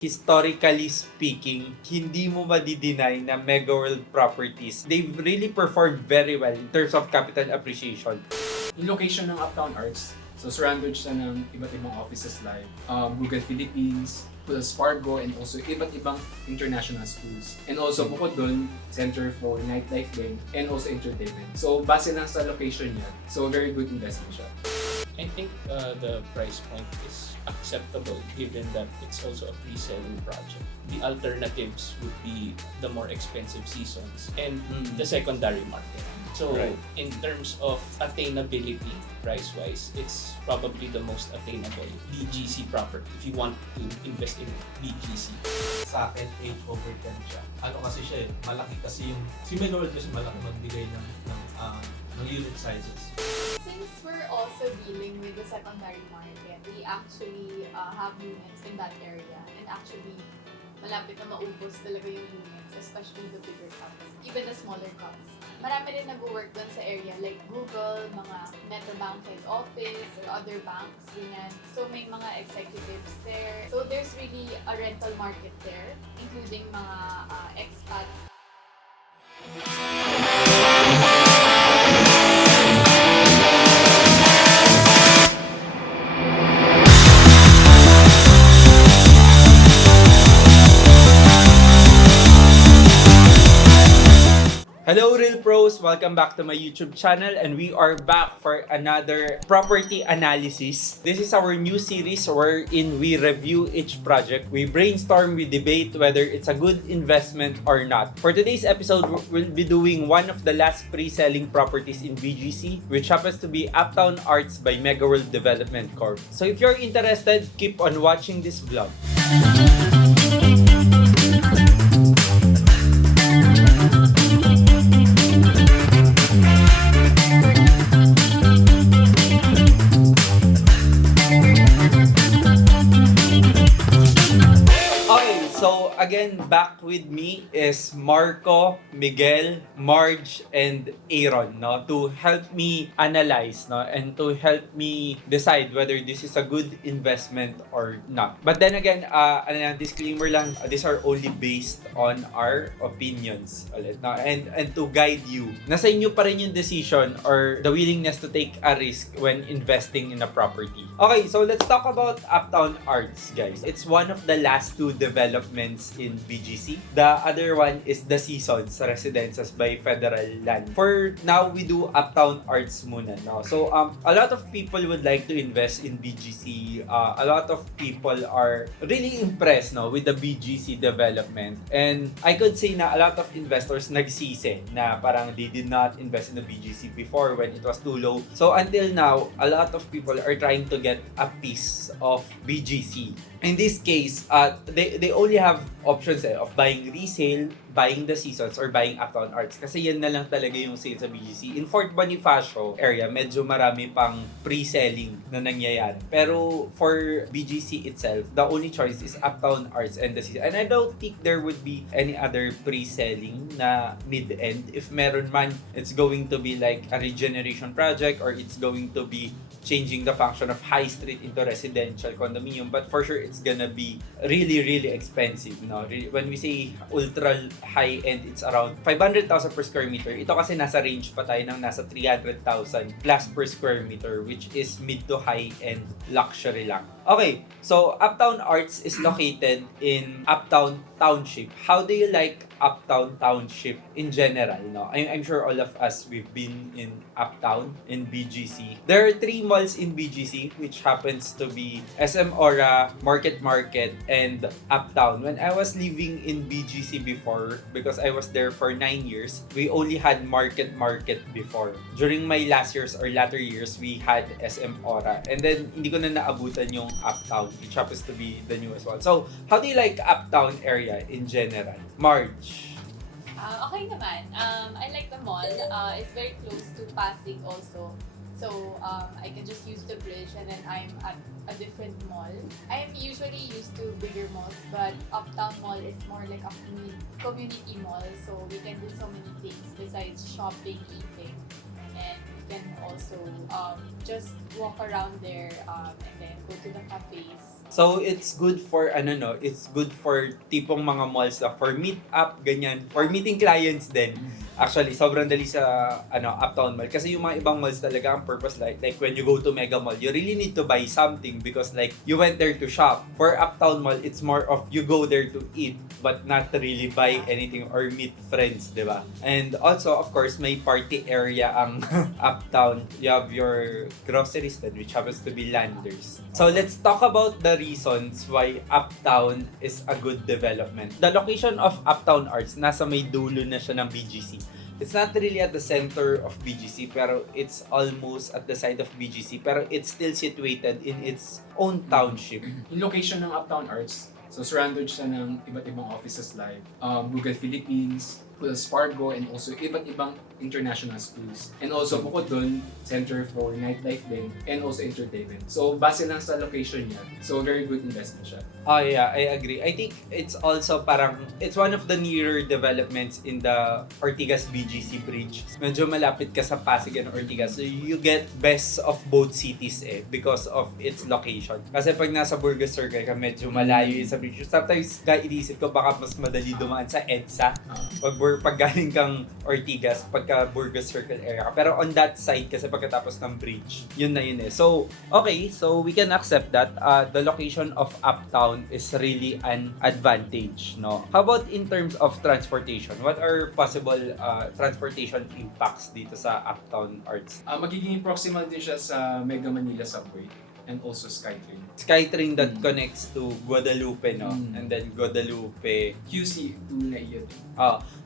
Historically speaking, hindi mo madi-deny na Mega World properties, they've really performed very well in terms of capital appreciation. Yung location ng Uptown Arts, so surrounded siya ng iba't ibang offices like Google Philippines, plus Fargo, and also iba't ibang international schools. And also bukod doon, center for nightlife din, and also entertainment. So base lang sa location niya, so very good investment siya. I think the price point is acceptable given that it's also a pre-selling project. The alternatives would be the more expensive seasons and the secondary market. So in terms of attainability, price-wise, it's probably the most attainable BGC property if you want to invest in BGC. Sa akin, 8 over 10 siya. Ano kasi siya malaki kasi yung, si Miguel kasi malaki magbigay ng unit sizes. Since we're also dealing with the secondary market, we actually have units in that area, and actually malapit na maubos talaga yung units, especially the bigger cups, even the smaller cups. Marami rin nag-work doon sa area like Google, mga Metrobank head office, or other banks, ganyan. So may mga executives there. So there's really a rental market there, including mga expats. Hello Real Pros! Welcome back to my YouTube channel, and we are back for another property analysis. This is our new series wherein we review each project. We brainstorm, we debate whether it's a good investment or not. For today's episode, we'll be doing one of the last pre-selling properties in BGC, which happens to be Uptown Arts by Mega World Development Corp. So if you're interested, keep on watching this vlog. So again, back with me is Marco, Miguel, Marge, and Airon, no, to help me analyze, no, and to help me decide whether this is a good investment or not. But then again, disclaimer lang, these are only based on our opinions, ulit, no, and to guide you. Nasa inyo pa rin yung decision or the willingness to take a risk when investing in a property. Okay, so let's talk about Uptown Arts, guys. It's one of the last two developments in BGC. The other one is the Seasons Residences by Federal Land. For now, we do Uptown Arts muna, no? So, a lot of people would like to invest in BGC. A lot of people are really impressed, no, with the BGC development. And I could say na a lot of investors nagsisi na parang they did not invest in the BGC before when it was too low. So, until now, a lot of people are trying to get a piece of BGC. In this case, they only have options of buying resale, buying the Seasons, or buying Uptown Arts. Kasi yan na lang talaga yung sale sa BGC. In Fort Bonifacio area, medyo marami pang pre-selling na nangyayari. Pero for BGC itself, the only choice is Uptown Arts and the Seasons. And I don't think there would be any other pre-selling na mid-end. If meron man, it's going to be like a regeneration project, or it's going to be changing the function of high street into residential condominium. But for sure, it's gonna be really, really expensive. No? When we say ultra high-end, it's around 500,000 per square meter. Ito kasi nasa range pa tayo ng nasa 300,000 plus per square meter, which is mid to high-end luxury lang. Okay, so Uptown Arts is located in Uptown Township. How do you like Uptown Township in general? No, I'm sure all of us, we've been in Uptown, in BGC. There are 3 malls in BGC, which happens to be SM Aura, Market, and Uptown. When I was living in BGC before, because I was there for 9 years, we only had Market before. During my last years or latter years, we had SM Aura. And then, hindi ko na naabutan yung Uptown, which happens to be the newest one. So, how do you like Uptown area in general? Marge? Okay naman. I like the mall. It's very close to Pasig also. So, I can just use the bridge and then I'm at a different mall. I'm usually used to bigger malls, but Uptown Mall is more like a community mall. So, we can do so many things besides shopping, eating. And we can also just walk around there and then go to the cafes. So it's good for it's good for tipong mga malls na for meet up ganyan, for meeting clients din. Actually, sobrang dali sa Uptown Mall kasi yung mga ibang malls talaga ang purpose like when you go to Mega Mall, you really need to buy something because like you went there to shop. For Uptown Mall, it's more of you go there to eat but not really buy anything or meet friends, di ba? And also, of course, may party area ang Uptown. You have your grocery stand which happens to be Landers. So let's talk about the reasons why Uptown is a good development. The location of Uptown Arts, nasa may dulo na siya ng BGC. It's not really at the center of BGC, pero it's almost at the side of BGC, pero it's still situated in its own township. Yung location ng Uptown Arts, so surrounded siya ng iba't ibang offices like Google Philippines, plus Fargo, and also iba't ibang international schools. And also bukod dun, center for nightlife din, and also entertainment. So base lang sa location niya, so very good investment siya. Oh yeah, I agree. I think it's also it's one of the nearer developments in the Ortigas BGC Bridge. Medyo malapit ka sa Pasig and Ortigas, so you get best of both cities because of its location. Kasi pag nasa Burgos Circle ka, medyo malayo yun sa bridge. Sometimes iniisip ko baka mas madali dumaan sa EDSA. Pag galing kang Ortigas, pagka Burgos Circle area ka. Pero on that side, kasi pagkatapos ng bridge, yun na yun eh. So, okay, so we can accept that. The location of Uptown is really an advantage, no? How about in terms of transportation? What are possible transportation impacts dito sa Uptown Arts? Magiging proximal din siya sa Mega Manila Subway and also Skytrain. Skytrain that connects to Guadalupe, no? And then Guadalupe QC to Naiya.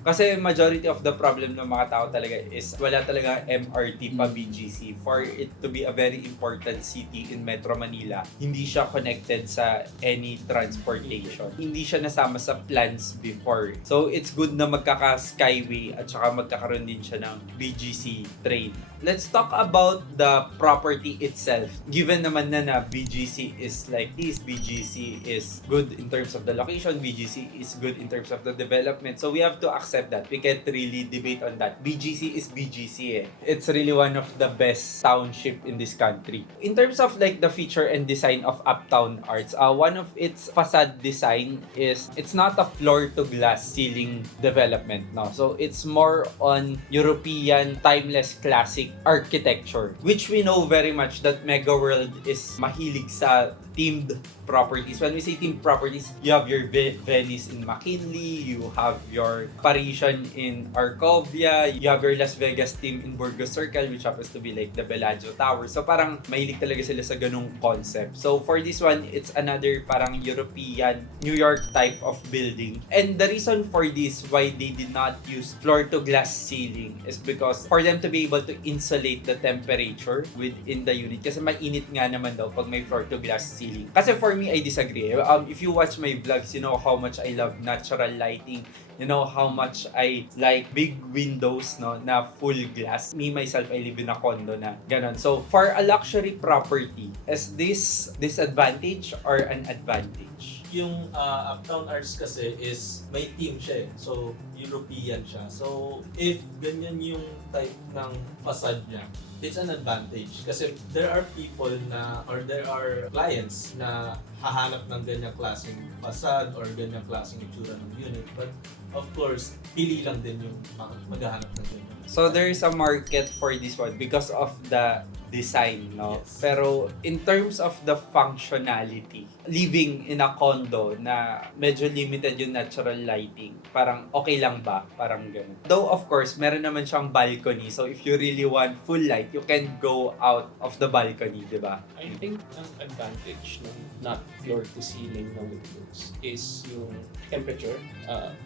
Kasi majority of the problem ng mga tao talaga is wala talaga MRT pa BGC. For it to be a very important city in Metro Manila, hindi siya connected sa any transportation. Hindi siya nasama sa plans before. So it's good na magkaka-skyway at saka magkakaroon din siya ng BGC train. Let's talk about the property itself. Given naman na BGC is like this, BGC is good in terms of the location, BGC is good in terms of the development. So we have to accept that. We can't really debate on that. BGC is BGC. It's really one of the best township in this country. In terms of like the feature and design of Uptown Arts, one of its facade design is it's not a floor to glass ceiling development, no. So it's more on European timeless classic architecture, which we know very much that Mega World is mahilig sa themed properties. When we say themed properties, you have your Venice in McKinley, you have your Parisian in Arcovia, you have your Las Vegas theme in Burgos Circle, which happens to be like the Bellagio Towers. So parang mahilig talaga sila sa ganung concept. So for this one, it's another parang European, New York type of building. And the reason for this, why they did not use floor to glass ceiling, is because for them to be able to insulate the temperature within the unit. Kasi mainit nga naman daw pag may floor to glass ceiling. Kasi for me, I disagree. If you watch my vlogs, you know how much I love natural lighting. You know how much I like big windows, no, na full glass. Me, myself, I live in a condo na ganon. So, for a luxury property, is this disadvantage or an advantage? Yung Uptown Arts kasi is may theme siya eh. So, European siya. So, if ganyan yung type ng facade niya, it's an advantage. Kasi there are people na, or there are clients na hahanap ng ganyang klaseng facade or ganyang klaseng itsura ng unit. But, of course, pili lang din yung maghahanap ng ganyan. So there is a market for this one because of the design, no? Yes. Pero in terms of the functionality, living in a condo na medyo limited yung natural lighting, parang okay lang ba? Parang ganun. Though of course, meron naman siyang balcony. So if you really want full light, you can go out of the balcony, di ba? I think ang advantage ng not floor to ceiling na windows is yung temperature.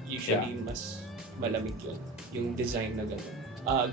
Usually mas malamig yun, yung design na gano'n.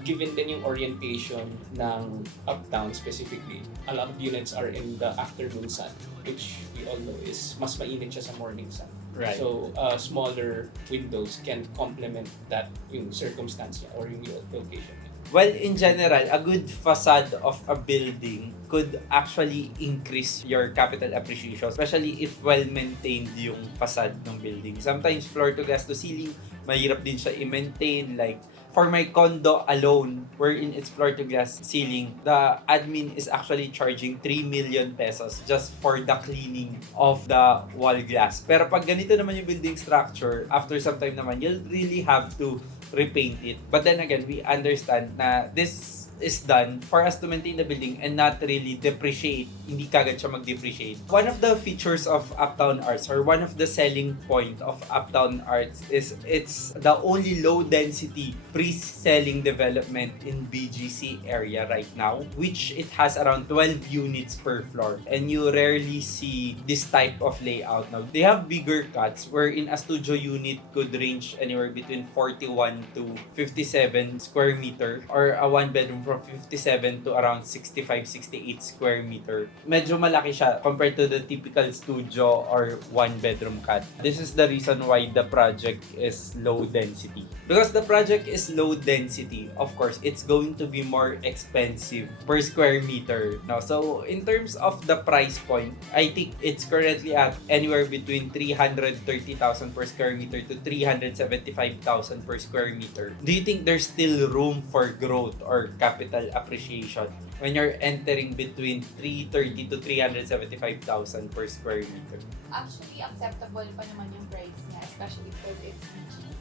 Given din yung orientation ng Uptown specifically, a lot of units are in the afternoon sun, which we all know is mas mainit siya sa morning sun. Right. So, smaller windows can complement that yung circumstance niya or yung location niya. Well, in general, a good facade of a building could actually increase your capital appreciation, especially if well-maintained yung facade ng building. Sometimes floor to glass to ceiling, mahirap din siya i-maintain, like for my condo alone, wherein it's floor to glass ceiling, the admin is actually charging 3 million pesos just for the cleaning of the wall glass. Pero pag ganito naman yung building structure, after some time naman, you'll really have to repaint it. But then again, we understand na this is done for us to maintain the building and not really depreciate. Hindi kagad siya mag-depreciate. One of the features of Uptown Arts, or one of the selling point of Uptown Arts, is it's the only low density pre-selling development in BGC area right now, which it has around 12 units per floor. And you rarely see this type of layout now. They have bigger cuts wherein a studio unit could range anywhere between 41 to 57 square meter, or a one bedroom from 57 to around 65-68 square meter. Medyo malaki siya compared to the typical studio or one bedroom cut. This is the reason why the project is low density. Because the project is low density, of course, it's going to be more expensive per square meter. No? So, in terms of the price point, I think it's currently at anywhere between 330,000 per square meter to 375,000 per square meter. Do you think there's still room for growth or capital appreciation when you're entering between 330 to 375,000 per square meter? Actually, acceptable pa naman yung price niya, especially because it's BGC.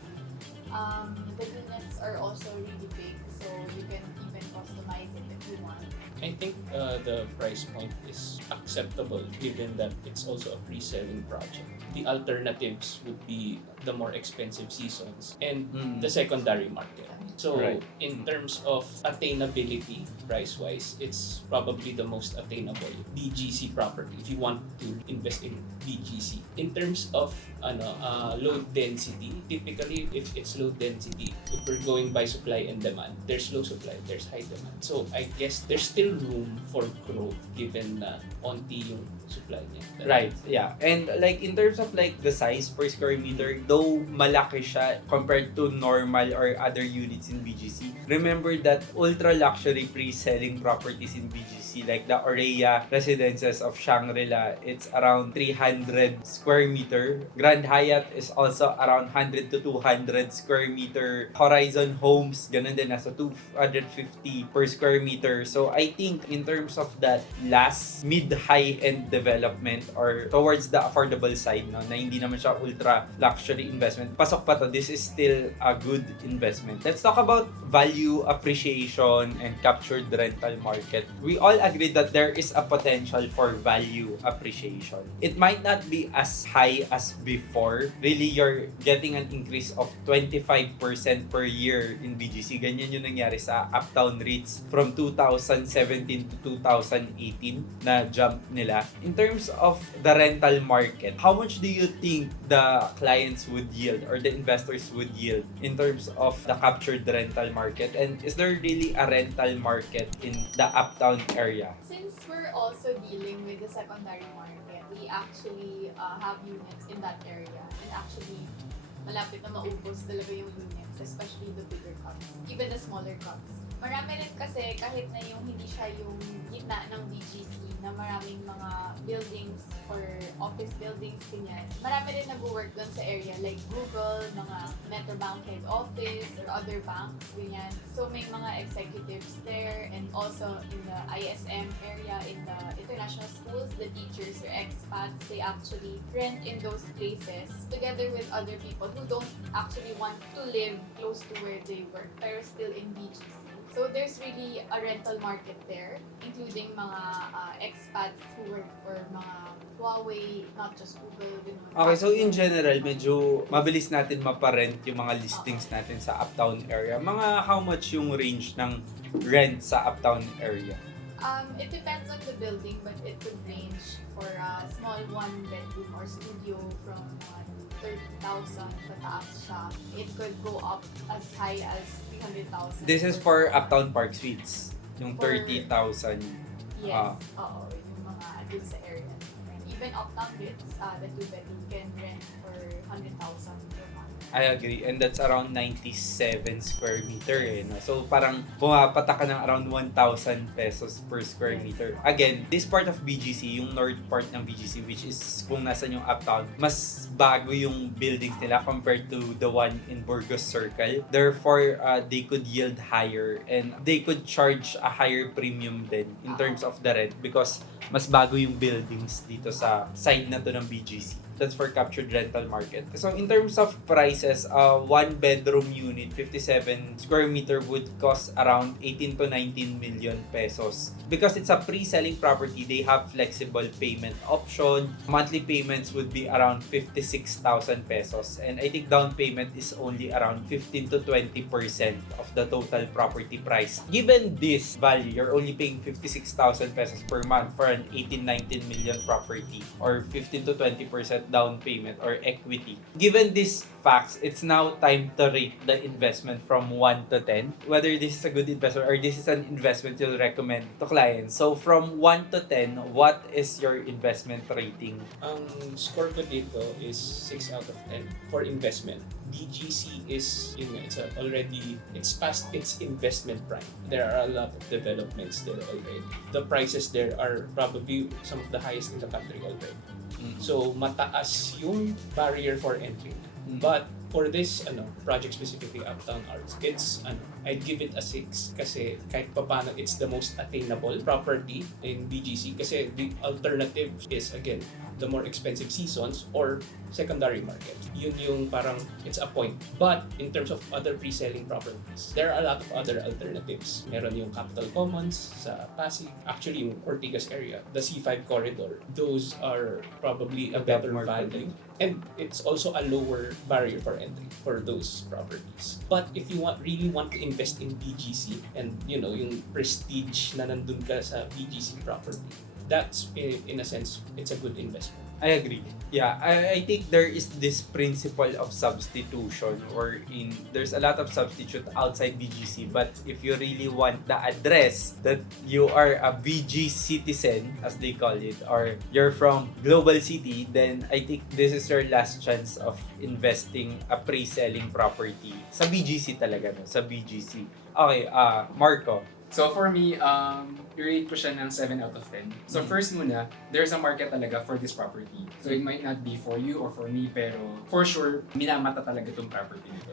The units are also really big, so you can even customize it if you want. I think the price point is acceptable given that it's also a pre-selling project. The alternatives would be the more expensive seasons and the secondary market. So Right. in terms of attainability, price-wise, it's probably the most attainable BGC property if you want to invest in BGC. In terms of low density, typically if it's low density, if we're going by supply and demand, there's low supply, there's high demand. So I guess there's still room for growth given na onti yung supply niya. Right, yeah. And like in terms of like the size per square meter, though malaki siya compared to normal or other units in BGC, remember that ultra luxury pre-selling properties in BGC like the Aurea Residences of Shangri-La, it's around 300 square meter. Grand Hyatt is also around 100 to 200 square meter. Horizon Homes, ganun din, nasa 250 per square meter. So I think in terms of that last mid-high-end development or towards the affordable side, no, na hindi naman siya ultra luxury investment, pasok pa to, this is still a good investment. Let's talk about value appreciation and captured rental market. We all agree that there is a potential for value appreciation. It might not be as high as before. Really, you're getting an increase of 25% per year in BGC. Ganyan yung nangyari sa Uptown REITs from 2017 to 2018 na jump nila. In terms of the rental market, how much do you think the clients would yield or the investors would yield in terms of the captured rental market? And is there really a rental market in the Uptown area? Since we're also dealing with the secondary market, we actually have units in that area. And actually, malapit na maubos talaga yung units, especially the bigger cuts, even the smaller cuts. Marami rin kasi kahit na yung hindi siya yung gitna ng BGC na maraming mga buildings or office buildings ganyan. Marami rin nag-work doon sa area like Google, mga Metrobank head office or other banks ganyan. So may mga executives there and also in the ISM area, in the international schools, the teachers or expats, they actually rent in those places together with other people who don't actually want to live close to where they work pero still in BGC. So there's really a rental market there, including mga expats who work for mga Huawei, not just Google. Ganun. Okay, so in general, medyo mabilis natin maparent yung mga listings natin sa Uptown area. Mga how much yung range ng rent sa Uptown area? It depends on the building, but it could range for a small one-bedroom or studio from 30,000 pataas siya. It could go up as high as 300,000. This is for Uptown Park Suites, yung For- 30,000. Yes, oo, yung mga dun sa area. And even Uptown Ritz, the two-bedroom can rent for 100,000 per month. I agree. And that's around 97 square meter eh. No? So parang pumapatak ka ng around 1,000 pesos per square meter. Again, this part of BGC, yung north part ng BGC, which is kung nasan yung Uptown, mas bago yung buildings nila compared to the one in Burgos Circle. Therefore, they could yield higher and they could charge a higher premium din in terms of the rent because mas bago yung buildings dito sa side na to ng BGC. That's for captured rental market. So in terms of prices, one bedroom unit, 57 square meter would cost around 18 to 19 million pesos. Because it's a pre-selling property, they have flexible payment option. Monthly payments would be around 56,000 pesos. And I think down payment is only around 15 to 20% of the total property price. Given this value, you're only paying 56,000 pesos per month for an 18-19 million property or 15 to 20% down payment or equity. Given these facts, it's now time to rate the investment from 1 to 10. Whether this is a good investment or this is an investment you'll recommend to clients. So from 1 to 10, what is your investment rating? Ang score ko dito is 6 out of 10 for investment. BGC is, it's past its investment prime. There are a lot of developments there already. The prices there are probably some of the highest in the country already. So mataas yung barrier for entry. But for this project specifically Uptown Arts, I'd give it a 6 kasi kahit papaano it's the most attainable property in BGC kasi the alternative is again the more expensive seasons or secondary market. Yun yung parang it's a point. But in terms of other pre-selling properties, there are a lot of other alternatives. Meron yung Capital Commons sa Pasig, actually yung Ortigas area, the C5 corridor. Those are probably a better value. And it's also a lower barrier for entry for those properties. But if you really want to invest in BGC and yung prestige na nandun ka sa BGC property, that's in a sense it's a good investment. I agree. Yeah, I think there is this principle of substitution there's a lot of substitute outside BGC, but if you really want the address that you are a BG-citizen, as they call it, or you're from Global City, then I think this is your last chance of investing a pre-selling property. Sa BGC talaga, no? Sa BGC. Okay, Marco. So for me, i-rate ko siya ng 7 out of 10. So first muna, there's a market talaga for this property. So it might not be for you or for me, pero for sure, minamata talaga itong property nito.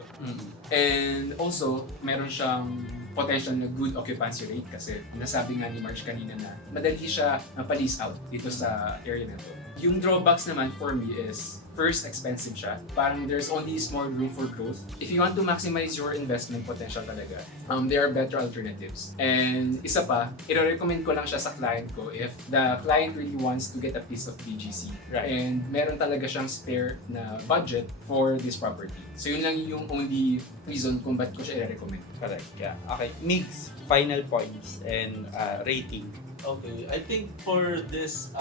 And also, meron siyang potential na good occupancy rate kasi nasabi nga ni Marge kanina na madali siya mapa-lease out dito sa area na to. Yung drawbacks naman for me is first, expensive siya. Parang there's only small room for growth. If you want to maximize your investment potential talaga, there are better alternatives. And isa pa, i-recommend ko lang siya sa client ko if the client really wants to get a piece of BGC. Right. And meron talaga siyang spare na budget for this property. So yun lang yung only reason kung ba't ko siya i-recommend. Correct, yeah. Okay, Migs, final points and rating. Okay, I think for this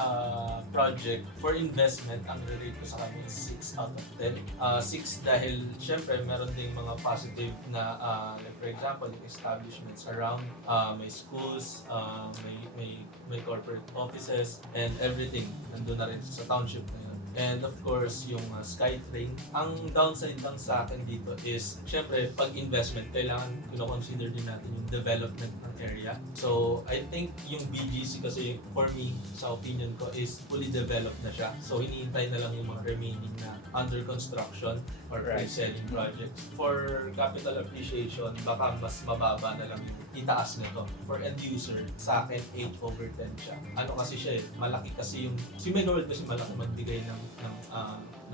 project, for investment, ang rate ko sa kanya is 6 out of 10. 6 dahil syempre meron ding mga positive na like for example, yung establishments around, may schools, may corporate offices, and everything. Nandun na rin sa township na yun. And of course, yung SkyTrain. Ang downside lang sa akin dito is, syempre, pag investment, kailangan consider din natin yung development ng area. So, I think yung BGC kasi, for me, sa opinion ko, is fully developed na siya. So, hinihintay na lang yung mga remaining na under construction or selling projects. For capital appreciation, baka mas mababa na lang yung itaas nito. For end user, sa akin, 8 over 10 siya. Ano kasi siya malaki kasi yung, si Miguelle kasi malaki magbigay ng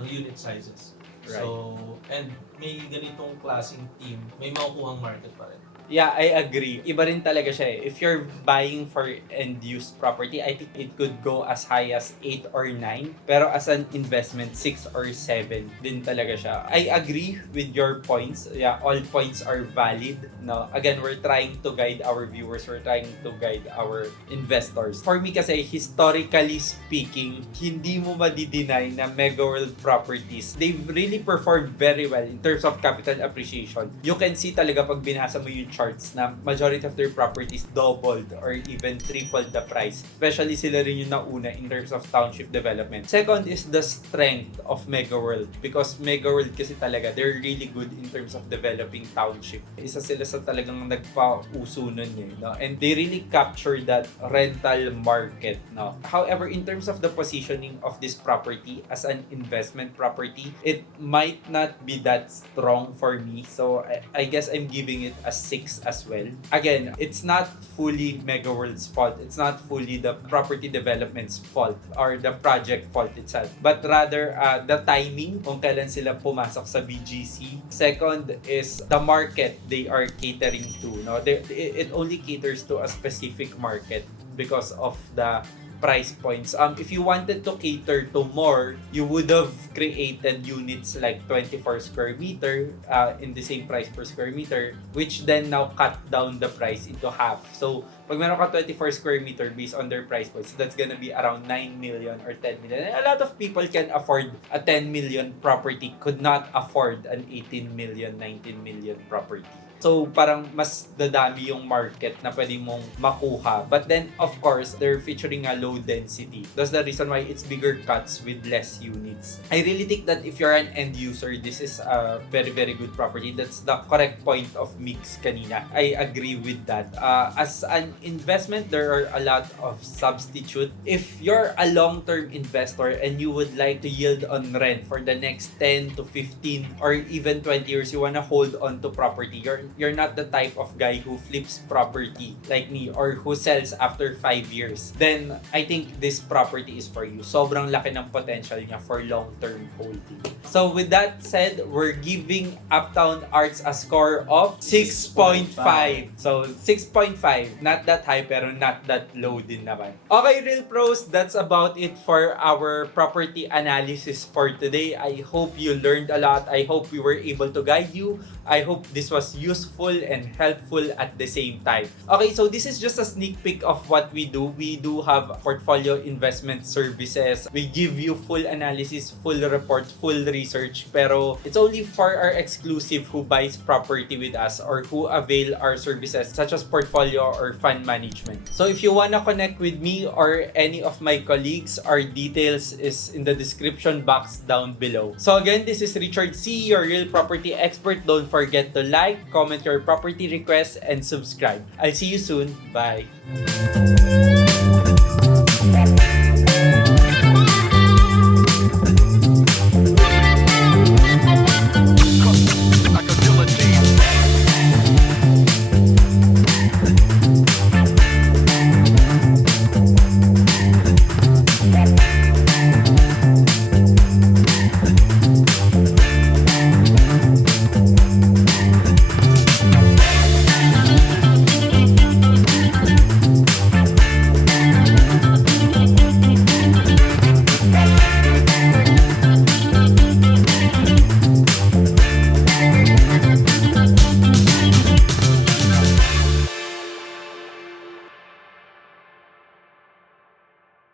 unit sizes. Right. So, and may ganitong klaseng team, may makukuhang market pa rin. Yeah, I agree. Iba rin talaga siya eh. If you're buying for end-use property, I think it could go as high as 8 or 9. Pero as an investment, 6 or 7 din talaga siya. I agree with your points. Yeah, all points are valid. No? Again, we're trying to guide our viewers. We're trying to guide our investors. For me kasi, historically speaking, hindi mo madi-deny na Mega World Properties, they've really performed very well in terms of capital appreciation. You can see talaga pag binasa mo yung charts na majority of their properties doubled or even tripled the price. Especially sila rin yung nauna in terms of township development. Second is the strength of Mega World because Mega World kasi talaga they're really good in terms of developing township. Isa sila sa talagang nagpauso nun no? And they really capture that rental market. No? However, in terms of the positioning of this property as an investment property, it might not be that strong for me. So I guess I'm giving it a 6 as well. Again, it's not fully Mega World's fault. It's not fully the property development's fault or the project fault itself. But rather, the timing kung kailan sila pumasok sa BGC. Second is the market they are catering to. No? It only caters to a specific market because of the price points. If you wanted to cater to more, you would have created units like 24 square meter in the same price per square meter, which then now cut down the price into half. So, pag meron ka 24 square meter based on their price points, that's gonna be around 9 million or 10 million. And a lot of people can afford a 10 million property, could not afford an 18 million, 19 million property. So, parang mas dadami yung market na pwede mong makuha. But then, of course, they're featuring a low density. That's the reason why it's bigger cuts with less units. I really think that if you're an end user, this is a very, very good property. That's the correct point of Mix kanina. I agree with that. As an investment, there are a lot of substitute. If you're a long-term investor and you would like to yield on rent for the next 10 to 15 or even 20 years, you wanna hold on to property. You're not the type of guy who flips property like me or who sells after 5 years. Then, I think this property is for you. Sobrang laki ng potential niya for long-term holding. So, with that said, we're giving Uptown Arts a score of 6.5. So, 6.5. Not that high pero not that low din naman. Okay, Real Pros, that's about it for our property analysis for today. I hope you learned a lot. I hope we were able to guide you. I hope this was useful and helpful at the same time. Okay, so this is just a sneak peek of what we do. We do have portfolio investment services. We give you full analysis, full report, full research. Pero it's only for our exclusive who buys property with us or who avail our services such as portfolio or fund management. So if you wanna connect with me or any of my colleagues, our details is in the description box down below. So again, this is Richard C, your real property expert. Don't forget to like, comment your property requests, and subscribe. I'll see you soon. Bye.